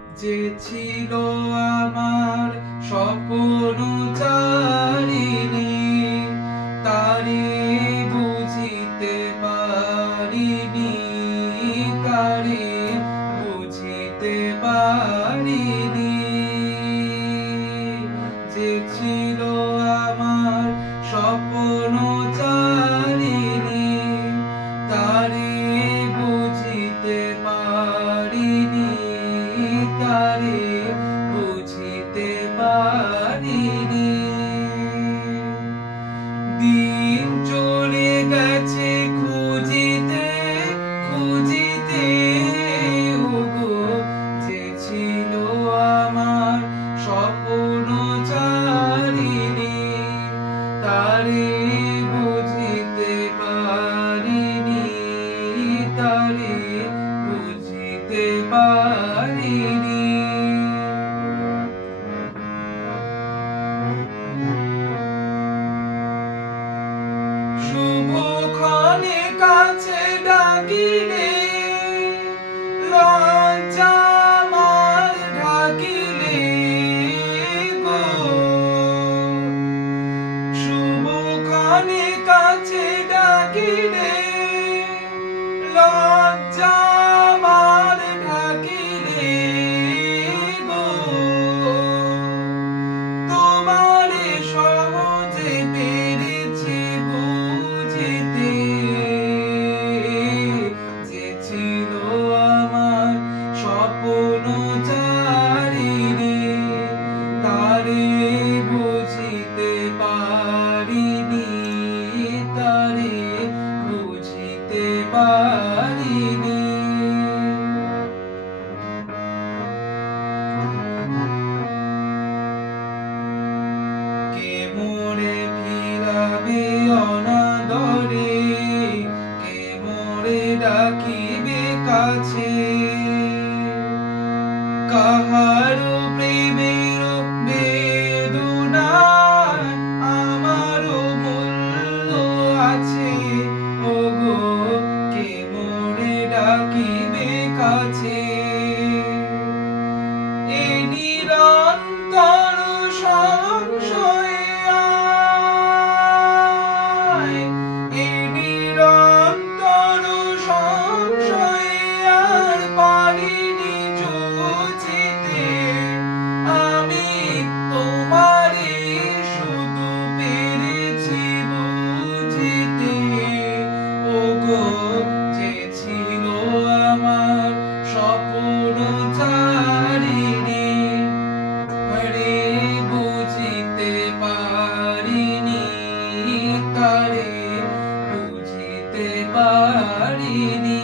যে ছিল আমার স্বপ্নচারিণী, তারে বুঝিতে পারিনি, তারে বুঝিতে পারিনি। যে ছিল আমার স্বপ্নচারিণী, তারে বুঝিতে পারিনি, তারে বুঝিতে পারিনি। দিন চলে গেছে খুঁজিতে খুঁজিতে, ওগো যে ছিল আমার স্বপ্নচারিণী, তারে বুঝিতে পারিনি, তারে বুঝিতে পারিনি। শুভক্ষণে কাছে ডাকিলে, লজ্জা আমার ঢাকিলে গো। শুভক্ষণে কাছে ডাকিলে, লজ্জা আমার ঢাকিলে গো। তোমারে সহজে পেরেছি বুঝিতে, যে ছিল আমার স্বপ্নচারিণী, তারে বুঝিতে পারিনি, তারে বুঝিতে পারিনি। কে মোরে ফিরাবে অনাদরে, কে মোরে ডাকিবে কাছে। কাহারো প্রেমের বেদনায় আমারও মূল্য আছে, ওগো কে মোরে ডাকিবে কাছে। এ নিরন্তর সংশয়ে আয়, এ নিরন্তর সংশয়ে আর পারিনি জুঝিতে। আমি তোমারে শুধু পেরেছি বুঝিতে, ওগো যে ছিল আমার স্বপ্নচারিণী, তারে বুঝিতে পারিনি, তারে বুঝিতে পারিনি।